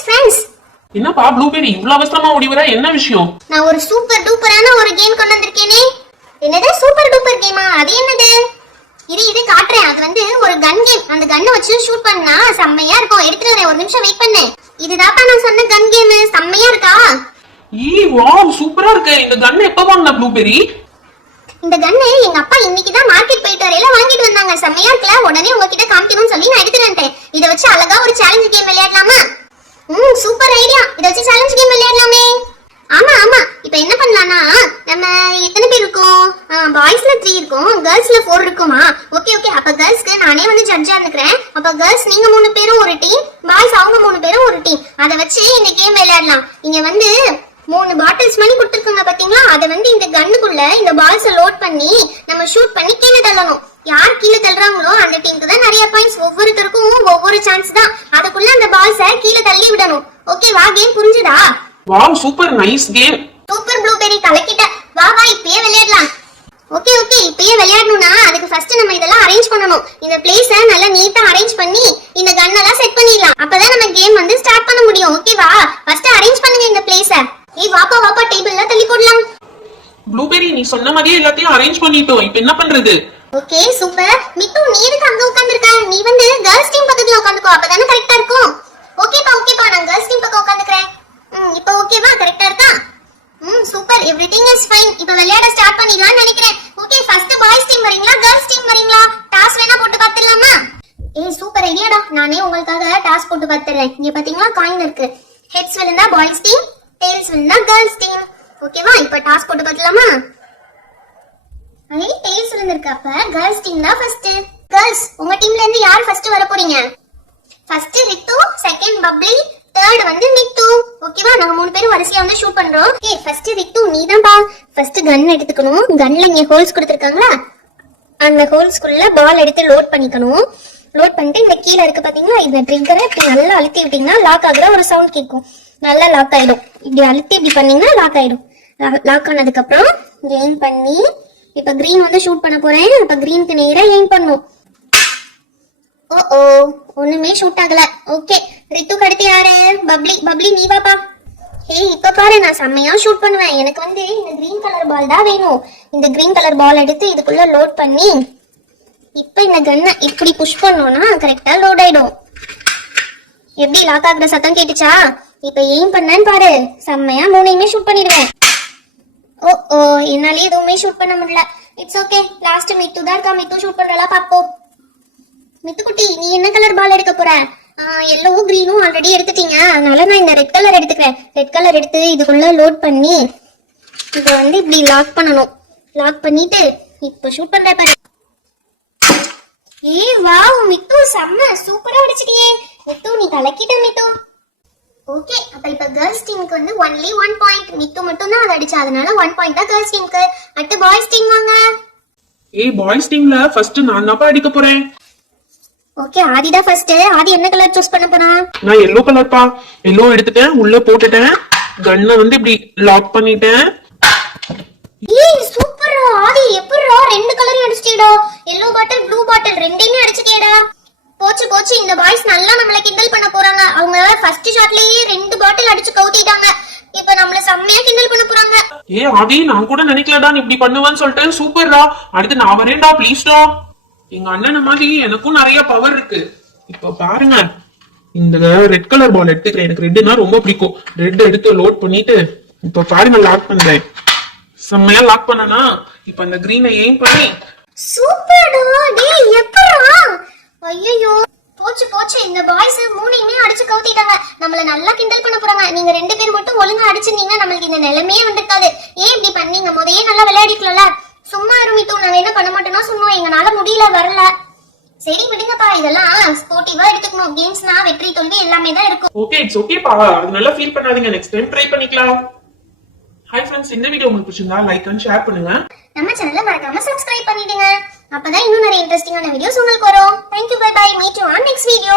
Friends என்னப்பா blueberry இவ்ளோ அவசரமா ஓடி வர? என்ன விஷயம்? நான் ஒரு சூப்பர் டூப்பரான ஒரு கேம் கொண்டு வந்திருக்கேனே. என்னது சூப்பர் டூப்பர் கேமா? அது என்னது? இது காட்டுறேன். அது வந்து ஒரு கன் கேம். அந்த கன்னை வச்சு ஷூட் பண்ணா செம்மையா இருக்கும். எடுத்துட்டு வரேன், ஒரு நிமிஷம் வெயிட் பண்ணு. இதுதாப்பா நான் சொன்ன கன் கேம். செம்மையா இருக்கா? வாவ் சூப்பரா இருக்கு. இந்த கன் எப்ப வாங்குன ப்ளூபெரி? இந்த கன்னு எங்க அப்பா இன்னைக்கு தான் மார்க்கெட் போயிட்டு வரையில வாங்கிட்டு வந்தாங்க. செம்மையா இருக்குல? உடனே உங்ககிட்ட காமிக்கணும்னு சொல்லி நான் எடுத்துட்டு வந்துட்டேன். இத வச்சு அழகா ஒரு சேலஞ்ச் கேம் விளையாடலாமா? Super idea. இத வச்சு சேலஞ்ச் கேம் விளையாடலாமே. ஆமா இப்போ என்ன பண்ணலாம்னா, நம்ம எத்தனை பேர் இருக்கோம்? பாய்ஸ்ல 3 இருக்கும், गर्ल्सல 4 இருக்குமா? ஓகே அப்ப गर्ल्ஸ்க்கு நானே வந்து ஜட்ஜா இருக்கறேன். அப்ப गर्ल्स நீங்க 3 பேரும் ஒரு டீம், பாய்ஸ் அவங்க 3 பேரும் ஒரு டீம். அத வச்சு இந்த கேம் விளையாடலாம். இங்க வந்து 3 பாட்டில்ஸ் மணி கொடுத்திருக்காங்க பாத்தீங்களா? அத வந்து இந்த கன்னுக்குள்ள இந்த பால்ஸ லோட் பண்ணி நம்ம ஷூட் பண்ணி கீழ தள்ளணும். யார் கீழ தள்ளுறாங்களோ அந்த டீமுக்கு தான் நிறைய பாயிண்ட்ஸ். ஒவ்வொருத்தருக்கும் ஒவ்வொரு சான்ஸ் தான். அதுக்குள்ள அந்த பால்ஸ கீழ தள்ளி விடணும். ஓகேவா? கேம் புரிஞ்சுதா? Wow super nice game. Super blueberry கலக்கிட்ட. வா இப்பயே விளையாடலாம். ஓகே இப்பயே விளையாடணும்னா அதுக்கு ஃபர்ஸ்ட் நம்ம இதெல்லாம் அரேஞ்ச் பண்ணனும். இந்த பிளேஸை நல்லா நீட்டா அரேஞ்ச் பண்ணி இந்த கன்னெல்லாம் செட் பண்ணிடலாம். அப்பதான் நம்ம கேம் வந்து ஸ்டார்ட் பண்ண முடியும். ஓகேவா? ஃபர்ஸ்ட் அரேஞ்ச் பண்ணுங்க இந்த பிளேஸை. வாப்பா டேபிள்ல தள்ளி போடலாம். ப்ளூபெரி நீ சொன்ன மாதிரியே எல்லாத்தையும் அரேஞ்ச் பண்ணிட்டோம். இப்போ என்ன பண்றது? Okay super. மிட்டு நீ எதுக்கு அங்க உட்கார்ந்திருக்க? நீ வந்து गर्ल्स டீம் பக்கத்துல உட்கார்ந்துக்கோ. அப்பதானே கரெக்ட்டா இருக்கும். ஓகேப்பா நான் गर्ल्स டீம் பக்கம் உட்கார்ந்துக்கறேன். இப்போ ஓகேவா? கரெக்ட்டா இருக்கா? சூப்பர். Everything is fine. இப்போ விளையாட ஸ்டார்ட் பண்ணிடலாம்னு நினைக்கிறேன். ஓகே ஃபர்ஸ்ட் பாய்ஸ் டீம் வரீங்களா गर्ल्स டீம் வரீங்களா? டாஸ் வேணா போட்டு பார்த்துடலாமா? சூப்பர் ஐடியாடா. நானே உங்களுக்காக டாஸ் போட்டு பார்த்துறேன். இங்க பாத்தீங்களா காயின் இருக்கு. ஹெட்ஸ் விழுந்தா பாய்ஸ் டீம், டெயில்ஸ் விழுந்தா गर्ल्स டீம். ஓகேவா? இப்போ டாஸ் போட்டு பார்த்துடலாமா? டெயில்ஸ் விழுந்திருக்கு. அப்ப गर्ल्स டீம் தான் ஃபர்ஸ்ட். गर्ल्स உங்க டீம்ல இருந்து யார் ஃபர்ஸ்ட் வர போறீங்க? ஃபர்ஸ்ட் ரித்து, செகண்ட் பப்ளி, தேர்ட் வந்து மித்து. ஓகேவா? நாங்க 3 பேரும் வரிசையா வந்து ஷூட் பண்றோம். ஃபர்ஸ்ட் ரித்து நீதான்பா. ஃபர்ஸ்ட் கன் எடுத்துக்கணும். கன்ல இங்க ஹோல்ஸ் கொடுத்திருக்காங்களா? அந்த ஹோல்ஸ்க்குள்ள பால் எடுத்து லோட் பண்ணிக்கணும். லோட் பண்ணிட்டு இந்த கீழ இருக்கு பாத்தீங்களா? இந்த ட்ரிக்கரை இப்படி நல்லா அழுத்தி விட்டீங்கன்னா லாக் ஆகுற ஒரு சவுண்ட் கேட்கும். நல்லா லாக் ஆயிடும். இப்படி அழுத்தி இப்படி பண்ணீங்கன்னா லாக் ஆயிடும். லாக் ஆனதுக்கு அப்புறம் எய்ம் பண்ணி இப்ப கிரீன் வந்து ஷூட் பண்ண போறேன். அப்ப கிரீனுக்கு நேரா எய்ம் பண்ணும். ஒண்ணுமே ஷூட் ஆகல. ஓகே ரித்துக்கு அடுத்து யாரு? பப்ளி நீ வாப்பா. இப்ப பாரு நான் செம்மையா ஷூட் பண்ணுவேன். எனக்கு வந்து இந்த கிரீன் கலர் பால் தான் வேணும். இந்த கிரீன் கலர் பால் எடுத்து இதுக்குள்ள லோட் பண்ணி இப்ப இந்த கன்னை இப்படி புஷ் பண்ணோம்னா கரெக்டா லோட் ஆயிடும். எப்படி லாக் ஆகுற சத்தம் கேட்டுச்சா? இப்ப எய்ம் பண்ணேன்னு பாரு, செம்மையா 3யுமே ஷூட் பண்ணிடுவேன். என்னாலே எதுவுமே ஷூட் பண்ண முடியல. It's okay. லாஸ்ட் மித்து தான் இருக்கா. மித்து ஷூட் பண்றல பாப்போம். மித்து குட்டி நீ என்ன கலர் பால் எடுக்க போற? எல்லோவும் கிரீனும் ஆல்ரெடி எடுத்துட்டீங்க. அதனால நான் இந்த ரெட் கலர் எடுத்துக்கிறேன். ரெட் கலர் எடுத்து இதுக்குள்ள லோட் பண்ணி இத வந்து இப்படி லாக் பண்ணணும். லாக் பண்ணிட்டு இப்ப ஷூட் பண்ற பாரு. வாவ் மித்து செம்ம சூப்பரா அடிச்சிட்டியே. மித்து நீ கலக்கிட்ட மித்து. ஓகே அப்ப இப்ப गर्ल्स டீமுக்கு வந்து only 1 பாயிண்ட். மித்து மட்டும் தான் அத அடிச்சா. அதனால 1 பாயிண்ட் தான் गर्ल्स டீமுக்கு. அடுத்து பாய்ஸ் டீம் வாங்க. பாய்ஸ் டீம்ல ஃபர்ஸ்ட் நான் தான் அடிக்க போறேன். ஓகே ஆதி தான் ஃபர்ஸ்ட். ஆதி என்ன கலர் சூஸ் பண்ண போறா? நான் yellow கலர் பா. yellow எடுத்துட்டேன், உள்ள போட்டுட்டேன். கன்னை வந்து இப்படி லாக் பண்ணிட்டேன். சூப்பர் ஆதி. எப்பறா 2 கலரையும் அடிச்சிட்டேடா. yellow பாட்டில் ப்ளூ பாட்டில் ரெண்டையுமே அடிச்சிட்டேடா. போச்சு இந்த பாய்ஸ் நல்லா நம்மள கிண்டல் பண்ண போறாங்க. அவங்க ஃபர்ஸ்ட் ஷாட்லயே 2 பாட்டில் அடிச்சு கவுத்திட்டாங்க. இப்ப நம்மள செம்மையா கிண்டல் பண்ண போறாங்க. ஆதி நான் கூட நினைக்கலடா நீ இப்படி பண்ணுவேன்னு சொல்லிட்டு. சூப்பர்டா. அடுத்து நான் வரேன்டா ப்ளீஸ்டா. எங்க அண்ணன் மாதிரி எனக்கும் நிறைய பவர் இருக்கு. இப்ப பாருங்க இந்த ரெட் கலர் பால் எடுத்துக்கிறேன். எனக்கு ரெட்னா ரொம்ப பிடிக்கும். ரெட் எடுத்து லோட் பண்ணிட்டு இப்ப பாருங்க லாக் பண்றேன். செம்மையா லாக் பண்ணனா இப்ப அந்த கிரீனை எய்ம் பண்ணி சூப்பர்டா. டேய் எப்பறா? ஐயோ போச்சு இந்த பாய்ஸ் 3யுமே அடிச்சு கவுத்திட்டாங்க. நம்மள நல்லா கிண்டல் பண்ண போறாங்க. நீங்க 2 பேர் மட்டும் ஒழுங்கா அடிச்சிருந்தீங்க நமக்கு இந்த நிலைமையே வந்திருக்காது. ஏன் இப்படி பண்ணீங்க? முதல்ல நல்லா விளையாடிக்கலாம்ல. சும்மா இருமிட்டோம். நாங்க என்ன பண்ண மாட்டோம்னா சொன்னோம். எங்கனால முடியல வரல. சரி விடுங்கப்பா. இதெல்லாம் ஸ்போர்ட்டிவா எடுத்துக்கணும். கேம்ஸ்னா வெற்றி தோல்வி எல்லாமே தான் இருக்கும். ஓகே இட்ஸ் ஓகேப்பா. அது நல்லா ஃபீல் பண்ணாதீங்க. நெக்ஸ்ட் டைம் ட்ரை பண்ணிக்கலாம். ஹாய் ஃப்ரெண்ட்ஸ், இந்த வீடியோ உங்களுக்கு பிடிச்சிருந்தா லைக் அண்ட் ஷேர் பண்ணுங்க. நம்ம சேனலை மறக்காம சப்ஸ்கிரைப் பண்ணிடுங்க. அப்பதான் இன்னும் நிறைய இன்ட்ரெஸ்டிங்கான வீடியோஸ் உங்களுக்கு வரும். Thank you, bye bye. Meet you on next video.